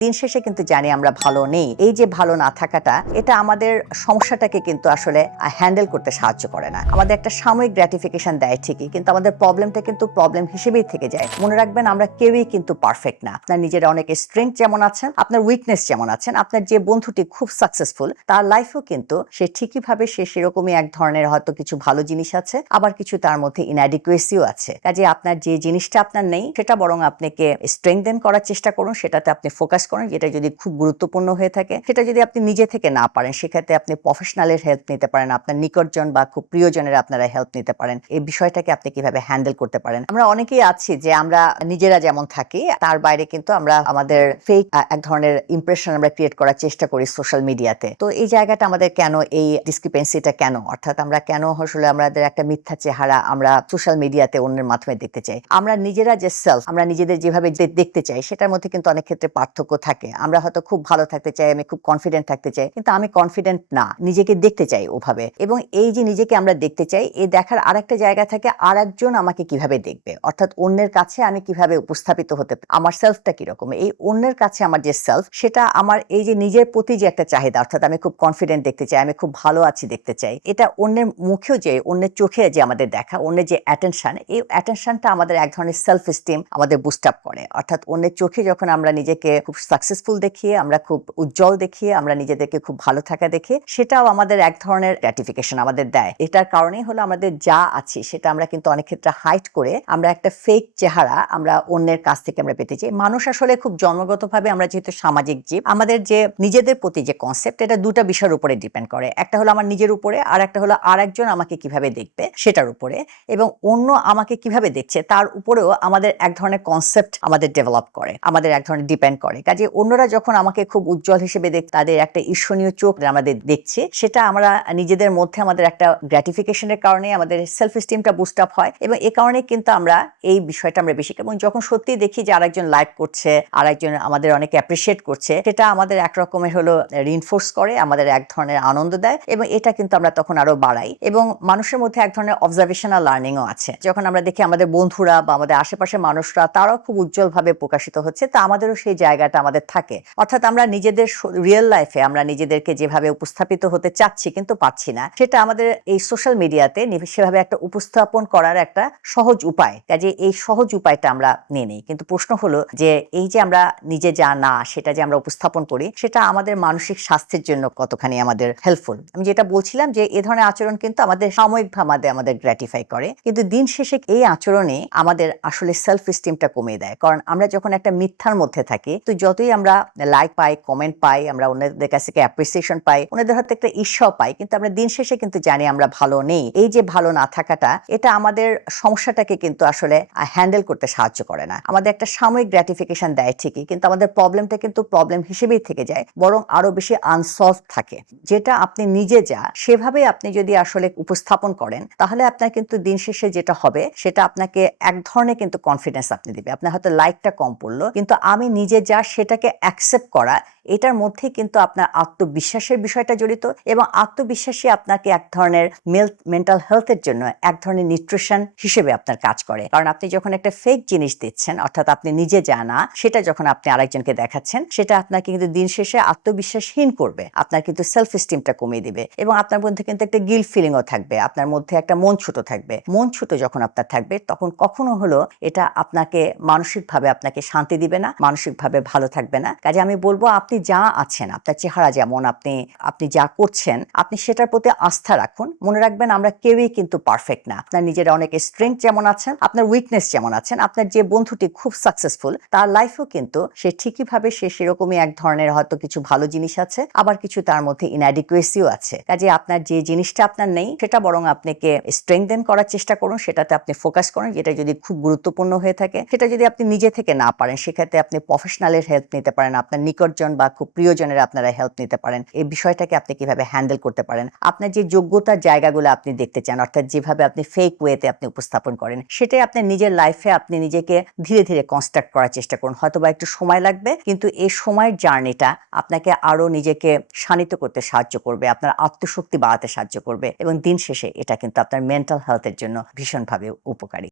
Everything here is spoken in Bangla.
দিন শেষে কিন্তু জানি আমরা ভালো নেই। এই যে ভালো না থাকাটা, এটা আমাদের সমস্যাটাকে কিন্তু আসলে হ্যান্ডেল করতে সাহায্য করে না। আমাদের একটা সাময়িক গ্র্যাটিফিকেশন দেয় ঠিকই, কিন্তু আমাদের প্রবলেমটা কিন্তু প্রবলেম হিসেবেই থেকে যায়। মনে রাখবেন, আমরা কেউই কিন্তু পারফেক্ট না। আপনার নিজের অনেক স্ট্রেংথ যেমন আছেন, আপনার উইকনেস যেমন আছেন, আপনার যে বন্ধুটি খুব সাকসেসফুল তার লাইফেও কিন্তু সে ঠিকই ভাবে সে সেরকমই এক ধরনের হয়তো কিছু ভালো জিনিস আছে, আবার কিছু তার মধ্যে ইনঅ্যাডিকুয়েসিও আছে। কাজে আপনার যে জিনিসটা আপনার নেই সেটা বরং আপনাকে স্ট্রেংথেন করার চেষ্টা করুন, সেটাতে আপনি ফোকাস করেন। যেটা যদি খুব গুরুত্বপূর্ণ হয়ে থাকে, সেটা যদি আপনি নিজে থেকে না পারেন, সেক্ষেত্রে আপনি প্রফেশনালের হেল্প নিতে পারেন, আপনার নিকটজন বা খুব প্রিয়জনের আপনারা হেল্প নিতে পারেন। এই বিষয়টাকে আপনি কিভাবে হ্যান্ডেল করতে পারেন। আমরা অনেকেই আছি যে আমরা নিজেরা যেমন থাকি তার বাইরে কিন্তু আমরা আমাদের ফেক এক ধরনের ইমপ্রেশন আমরা ক্রিয়েট করার চেষ্টা করি সোশ্যাল মিডিয়াতে। তো এই জায়গাটা আমাদের কেন, এই ডিসক্রিপেন্সিটা কেন, অর্থাৎ আমরা কেন আসলে আমাদের একটা মিথ্যা চেহারা আমরা সোশ্যাল মিডিয়াতে অন্যের মাধ্যমে দেখতে চাই। আমরা নিজেরা যে সেলফ, আমরা নিজেদের যেভাবে দেখতে চাই সেটার মধ্যে কিন্তু অনেক ক্ষেত্রে পার্থক্য থাকে। আমরা হয়তো খুব ভালো থাকতে চাই, আমি খুব কনফিডেন্ট থাকতে চাই, কিন্তু আমি কনফিডেন্ট না, নিজেকে দেখতে চাই ওভাবে। এবং এই যে নিজেকে আমরা দেখতে চাই, এই দেখার আরেকটা জায়গা থাকে আর একজন আমাকে কিভাবে দেখবে, অর্থাৎ অন্যের কাছে আমি কিভাবে উপস্থাপিত হতে, আমার সেলফটা কিরকম। এই অন্যের কাছে আমার যে সেলফ, সেটা আমার এই যে নিজের প্রতি যে একটা চাহিদা, অর্থাৎ আমি খুব কনফিডেন্ট দেখতে চাই, আমি খুব ভালো আছি দেখতে চাই, এটা অন্যের মুখেও যে, অন্যের চোখে যে আমাদের দেখা, অন্যের যে অ্যাটেনশন, এই অ্যাটেনশনটা আমাদের এক ধরনের সেলফ এস্টিম আমাদের বুস্ট আপ করে। অর্থাৎ অন্যের চোখে যখন আমরা নিজেকে খুব সাকসেসফুল দেখিয়ে, আমরা খুব উজ্জ্বল দেখিয়ে, আমরা নিজেদেরকে খুব ভালো থাকা দেখে, সেটাও আমাদের এক ধরনের গ্র্যাটিফিকেশন আমাদের দেয়। এটার কারণেই হলো আমাদের যা আছি সেটা আমরা কিন্তু অনেক ক্ষেত্রে হাইড করে আমরা একটা ফেক চেহারা আমরা অন্যের কাছ থেকে আমরা পেতে চাই। মানুষ আসলে খুব জন্মগতভাবে, আমরা যেহেতু সামাজিক জীব, আমাদের যে নিজেদের প্রতি যে কনসেপ্ট, এটা দুটা বিষয়ের উপরে ডিপেন্ড করে। একটা হলো আমার নিজের উপরে, আর একটা হলো আর একজন আমাকে কিভাবে দেখবে সেটার উপরে, এবং অন্য আমাকে কিভাবে দেখছে তার উপরেও আমাদের এক ধরনের কনসেপ্ট আমাদের ডেভেলপ করে, আমাদের এক ধরনের ডিপেন্ড করে। কাজে অন্যরা যখন আমাকে খুব উজ্জ্বল হিসেবে তাদের একটা ঈর্ষণীয় চোখ আমাদের দেখছে, সেটা আমরা নিজেদের মধ্যে আমাদের একটা গ্র্যাটিফিকেশনের কারণে আমাদের সেলফ এস্টিমটা বুস্ট আপ হয়, এবং এ কারণে কিন্তু আমরা এই বিষয়টা আমরা বেশি, এবং যখন সত্যি দেখি যে আরেকজন লাইক করছে, আরেকজন আমাদের অনেকে অ্যাপ্রিশিয়েট করছে, সেটা আমাদের এক রকমের হলো রিইনফোর্স করে, আমাদের এক ধরনের আনন্দ দেয়, এবং এটা কিন্তু আমরা তখন আরো বাড়াই। এবং মানুষের মধ্যে এক ধরনের অবজারভেশনাল লার্নিংও আছে। যখন আমরা দেখি আমাদের বন্ধুরা বা আমাদের আশেপাশের মানুষরা তারাও খুব উজ্জ্বলভাবে প্রকাশিত হচ্ছে, তা আমাদেরও সেই জায়গাটা আমাদের থাকে। অর্থাৎ আমরা নিজেদের রিয়েল লাইফে আমরা নিজেদেরকে যেভাবে উপস্থাপিত হতে চাচ্ছি কিন্তু পারছি না, সেটা আমাদের এই সোশ্যাল মিডিয়াতে সেভাবে একটা উপস্থাপন করার একটা সহজ উপায়। কাজে এই সহজ উপায়টা আমরা নিয়ে নিই। কিন্তু প্রশ্ন হলো যে এই যে আমরা নিজে যা না সেটা যে আমরা উপস্থাপন করি, সেটা আমাদের মানসিক স্বাস্থ্যের জন্য কতখানি আমাদের হেল্পফুল। আমি যেটা বলছিলাম যে এই ধরনের আচরণ কিন্তু আমাদের সাময়িকভাবে আমাদের গ্র্যাটিফাই করে, কিন্তু দিন শেষে এই আচরণে আমাদের আসলে সেলফ এস্টিমটা কমিয়ে দেয়। কারণ আমরা যখন একটা মিথ্যার মধ্যে থাকি, তো যতই আমরা লাইক পাই, কমেন্ট পাই, আমরা অন্যদের কাছ থেকে অ্যাপ্রিসিয়েশন পাই, ওনাদের হাতে একটা ঈর্ষাও পাই, কিন্তু আমরা দিন শেষে কিন্তু জানি আমরা ভালো নেই। এই যে ভালো না থাকাটা, এটা আমাদের সমস্যাটাকে কিন্তু আসলে হ্যান্ডেল করতে সাহায্য করে না। আমাদের একটা সাময়িক গ্র্যাটিফিকেশন দেয় ঠিকই, কিন্তু আমাদের প্রবলেমটা কিন্তু প্রবলেম হিসেবেই থেকে যায়, বরং আরো বেশি আনসলভ থাকে। যেটা আপনি নিজে যা, সেভাবে আপনি যদি আসলে উপস্থাপন করেন, তাহলে আপনার কিন্তু দিন শেষে যেটা হবে, সেটা আপনাকে এক ধরনের কিন্তু কনফিডেন্স আপনি দিবে। আপনার হয়তো লাইকটা কম পড়লো, কিন্তু আমি নিজে যা সেটাকে অ্যাকসেপ্ট করা, এটার মধ্যে কিন্তু আপনার আত্মবিশ্বাসের বিষয়টা জড়িত, এবং আত্মবিশ্বাসী আপনাকে এক ধরনের মেন্টাল হেলথের জন্য এক ধরনের নিউট্রিশন হিসেবে আপনার কাজ করে। কারণ আপনি যখন একটা ফেক জিনিস দিচ্ছেন, অর্থাৎ আপনি নিজে জানা সেটা যখন আপনি আরেকজনকে দেখাচ্ছেন, সেটা আপনাকে কিন্তু দিন শেষে আত্মবিশ্বাসহীন করবে, আপনার কিন্তু সেলফ এস্টিমটা কমিয়ে দিবে, এবং আপনার মধ্যে কিন্তু একটা গিল্ট ফিলিংও থাকবে, আপনার মধ্যে একটা মন ছোট থাকবে। মন ছোট যখন আপনার থাকবে, তখন কখনো হলো এটা আপনাকে মানসিকভাবে আপনাকে শান্তি দিবে না, মানসিকভাবে ভালো থাকবে না। কাজে আমি বলবো, আপনি যা আছেন, আপনার চেহারা যেমন, আপনি যা করছেন, আপনি সেটার প্রতি আস্থা রাখুন। মনে রাখবেন, আমরা কেউই কিন্তু পারফেক্ট না। আপনার নিজের অনেক স্ট্রেংথ যেমন আছেন, আপনার উইকনেস যেমন আছেন, আপনার যে বন্ধুটি খুব সাকসেসফুল তার লাইফেও কিন্তু সে ঠিকই ভাবে সে সেরকমই এক ধরনের হয়তো কিছু ভালো জিনিস আছে, আবার কিছু তার মধ্যে ইনঅ্যাডিকুয়েসিও আছে। কাজে আপনার যে জিনিসটা আপনার নেই, সেটা বরং আপনাকে স্ট্রেংথেন করার চেষ্টা করুন, সেটাতে আপনি ফোকাস করেন। যেটা যদি খুব গুরুত্বপূর্ণ হয়ে থাকে, সেটা যদি আপনি নিজে থেকে না পারেন, সেক্ষেত্রে আপনি প্রফেশনালের হেল্প নিতে পারেন, আপনার নিকটজন বা খুব প্রিয়জনের আপনারা হেল্প নিতে পারেন। এই বিষয়টাকে আপনি কিভাবে হ্যান্ডেল করতে পারেন, আপনার যে যোগ্যতার জায়গাগুলো আপনি দেখতে চান, অর্থাৎ যেভাবে আপনি ফেক ওয়েতে আপনি উপস্থাপন করেন, সেটাই আপনার নিজের লাইফে আপনি নিজেকে ধীরে ধীরে কনস্ট্রাক্ট করার চেষ্টা করুন। হয়তোবা একটু সময় লাগবে, কিন্তু এই সময়ের জার্নিটা আপনাকে আরো নিজেকে শানিত করতে সাহায্য করবে, আপনার আত্মশক্তি বাড়াতে সাহায্য করবে, এবং দিন শেষে এটা কিন্তু আপনার মেন্টাল হেলথের জন্য ভীষণভাবে উপকারী।